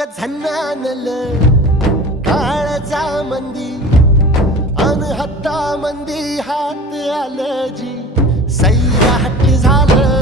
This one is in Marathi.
ग झन्नानल काळजा मंदी अन हत्ता मंदी हात आलं जी सैराट झालं